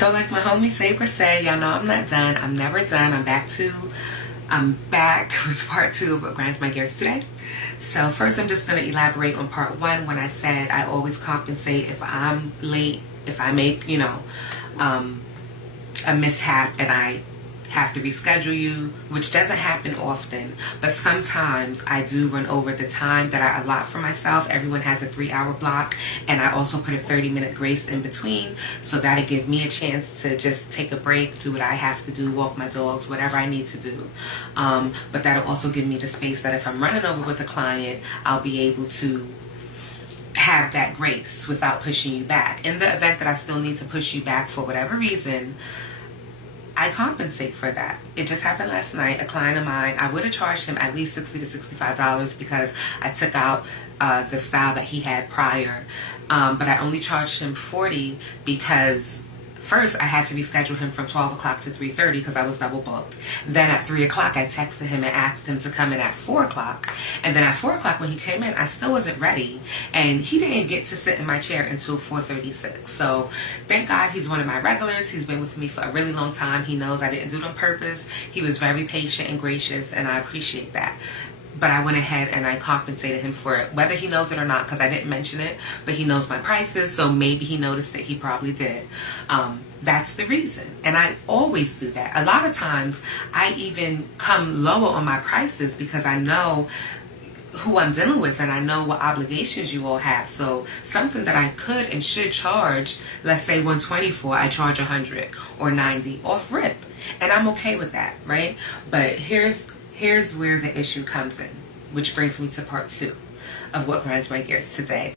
So like my homie Saber said, y'all know I'm not done. I'm never done. I'm back with part 2 of what grinds my gears today. So first I'm just going to elaborate on part 1 when I said I always compensate if I'm late, if I make, a mishap and I have to reschedule you, which doesn't happen often, but sometimes I do run over the time that I allot for myself. Everyone has a 3-hour block, and I also put a 30-minute grace in between so that'll give me a chance to just take a break, do what I have to do, walk my dogs, whatever I need to do. But that'll also give me the space that if I'm running over with a client, I'll be able to have that grace without pushing you back. In the event that I still need to push you back for whatever reason, I compensate for that. It just happened last night. A client of mine, I would have charged him at least $60 to $65 because I took out the style that he had prior. But I only charged him $40 because first I had to reschedule him from 12 o'clock to 3:30 because I was double booked. Then at 3 o'clock I texted him and asked him to come in at 4 o'clock. And then at 4 o'clock when he came in, I still wasn't ready. And he didn't get to sit in my chair until 4:36. So thank God he's one of my regulars. He's been with me for a really long time. He knows I didn't do it on purpose. He was very patient and gracious, and I appreciate that. But I went ahead and I compensated him for it, whether he knows it or not, because I didn't mention it, but he knows my prices, so maybe he noticed it. He probably did. That's the reason. And I always do that. A lot of times I even come lower on my prices because I know who I'm dealing with and I know what obligations you all have. So something that I could and should charge, let's say 124, I charge 100 or 90 off rip. And I'm okay with that, right? But here's where the issue comes in, which brings me to part 2 of what grinds my gears today.